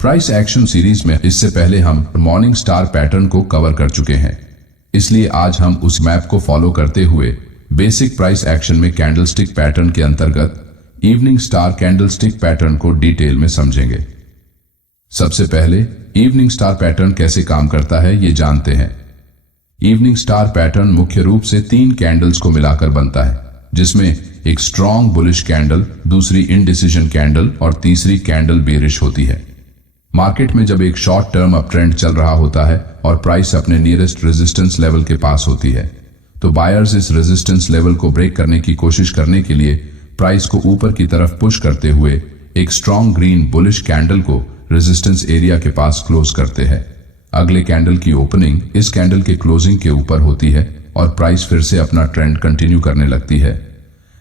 Price action series में इससे पहले हम मॉर्निंग स्टार पैटर्न को कवर कर चुके हैं, इसलिए आज हम उस मैप को फॉलो करते हुए बेसिक प्राइस एक्शन में कैंडलस्टिक पैटर्न के अंतर्गत इवनिंग स्टार कैंडलस्टिक पैटर्न को डिटेल में समझेंगे। सबसे पहले इवनिंग स्टार पैटर्न कैसे काम करता है ये जानते हैं। इवनिंग स्टार पैटर्न मुख्य रूप से 3 कैंडल्स को मिलाकर बनता है, जिसमें एक स्ट्रॉन्ग बुलिश कैंडल, दूसरी इनडिसीजन कैंडल और तीसरी कैंडल बेरिश होती है। मार्केट में जब एक शॉर्ट टर्म अप ट्रेंड चल रहा होता है और प्राइस अपने नियरेस्ट रेजिस्टेंस लेवल के पास होती है, तो बायर्स इस रेजिस्टेंस लेवल को ब्रेक करने की कोशिश करने के लिए प्राइस को ऊपर की तरफ पुश करते हुए एक स्ट्रॉन्ग ग्रीन बुलिश कैंडल को रेजिस्टेंस एरिया के पास क्लोज करते हैं। अगले कैंडल की ओपनिंग इस कैंडल के क्लोजिंग के ऊपर होती है और प्राइस फिर से अपना ट्रेंड कंटिन्यू करने लगती है।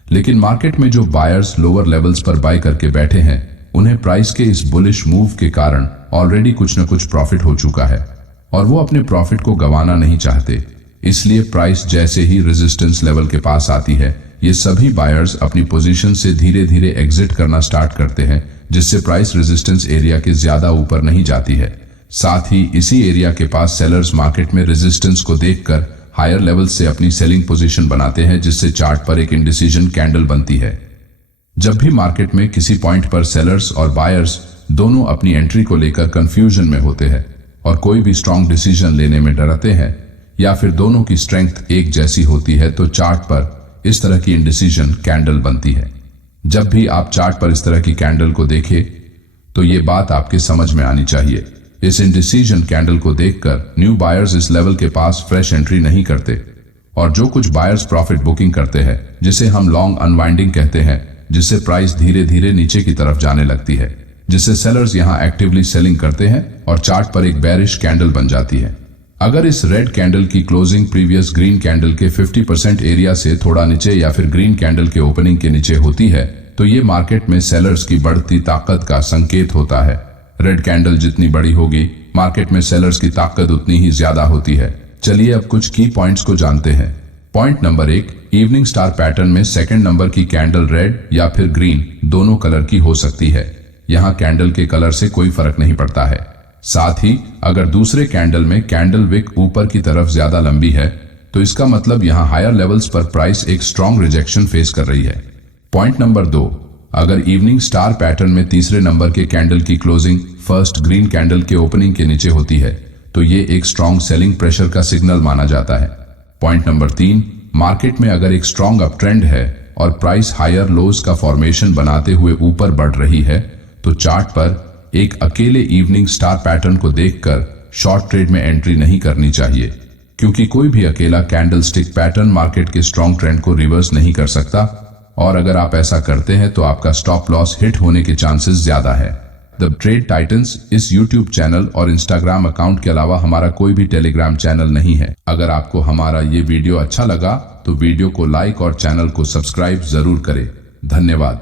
लेकिन मार्केट में जो बायर्स लोअर लेवल्स पर बाय करके बैठे हैं, उन्हें प्राइस के इस बुलिश मूव के कारण ऑलरेडी कुछ न कुछ प्रॉफिट हो चुका है और वो अपने प्रॉफिट को गंवाना नहीं चाहते। इसलिए प्राइस जैसे ही रेजिस्टेंस लेवल के पास आती है, ये सभी बायर्स अपनी पोजीशन से धीरे धीरे एग्जिट करना स्टार्ट करते हैं, जिससे प्राइस रेजिस्टेंस एरिया के ज्यादा ऊपर नहीं जाती है। साथ ही इसी एरिया के पास सेलर्स मार्केट में रेजिस्टेंस को देखकर हायर लेवल से अपनी सेलिंग पोजीशन बनाते हैं, जिससे चार्ट पर एक इंडिसीजन कैंडल बनती है। जब भी मार्केट में किसी पॉइंट पर सेलर्स और बायर्स दोनों अपनी एंट्री को लेकर कंफ्यूजन में होते हैं और कोई भी स्ट्रॉन्ग डिसीजन लेने में डरते हैं, या फिर दोनों की स्ट्रेंथ एक जैसी होती है, तो चार्ट पर इस तरह की इंडिसीजन कैंडल बनती है। जब भी आप चार्ट पर इस तरह की कैंडल को देखें, तो ये बात आपके समझ में आनी चाहिए। इस इंडिसीजन कैंडल को देखकर न्यू बायर्स इस लेवल के पास फ्रेश एंट्री नहीं करते और जो कुछ बायर्स प्रॉफिट बुकिंग करते हैं, जिसे हम लॉन्ग अनवाइंडिंग कहते हैं, जिससे प्राइस धीरे धीरे नीचे की तरफ जाने लगती है, जिससे सेलर्स यहां एक्टिवली सेलिंग करते हैं और चार्ट पर एक बेरिश कैंडल बन जाती है। अगर इस रेड कैंडल की क्लोजिंग प्रीवियस ग्रीन कैंडल के 50% एरिया से थोड़ा नीचे या फिर ग्रीन कैंडल के ओपनिंग के नीचे होती है, तो ये मार्केट में सेलर्स की बढ़ती ताकत का संकेत होता है। रेड कैंडल जितनी बड़ी होगी, मार्केट में सेलर्स की ताकत उतनी ही ज्यादा होती है। चलिए अब कुछ की पॉइंट्स को जानते हैं। Point number 1, evening star pattern में सेकंड नंबर की कैंडल रेड या फिर ग्रीन दोनों कलर की हो सकती है। यहाँ कैंडल के कलर से कोई फर्क नहीं पड़ता है। साथ ही अगर दूसरे कैंडल में कैंडल विक ऊपर की तरफ ज्यादा लंबी है, तो इसका मतलब यहाँ हायर लेवल्स पर प्राइस एक स्ट्रॉन्ग रिजेक्शन फेस कर रही है। पॉइंट नंबर 2, अगर इवनिंग स्टार पैटर्न में तीसरे नंबर के कैंडल की क्लोजिंग फर्स्ट ग्रीन कैंडल के ओपनिंग के नीचे होती है, तो ये एक स्ट्रॉन्ग सेलिंग प्रेशर का सिग्नल माना जाता है। पॉइंट नंबर 3, मार्केट में अगर एक स्ट्रॉन्ग अप ट्रेंड है और प्राइस हायर लोज का फॉर्मेशन बनाते हुए ऊपर बढ़ रही है, तो चार्ट पर एक अकेले इवनिंग स्टार पैटर्न को देखकर शॉर्ट ट्रेड में एंट्री नहीं करनी चाहिए, क्योंकि कोई भी अकेला कैंडलस्टिक पैटर्न मार्केट के स्ट्रॉन्ग ट्रेंड को रिवर्स नहीं कर सकता, और अगर आप ऐसा करते हैं तो आपका स्टॉप लॉस हिट होने के चांसेस ज्यादा है। द ट्रेड टाइटंस इस यूट्यूब चैनल और इंस्टाग्राम अकाउंट के अलावा हमारा कोई भी टेलीग्राम चैनल नहीं है। अगर आपको हमारा ये वीडियो अच्छा लगा तो वीडियो को लाइक और चैनल को सब्सक्राइब जरूर करें। धन्यवाद।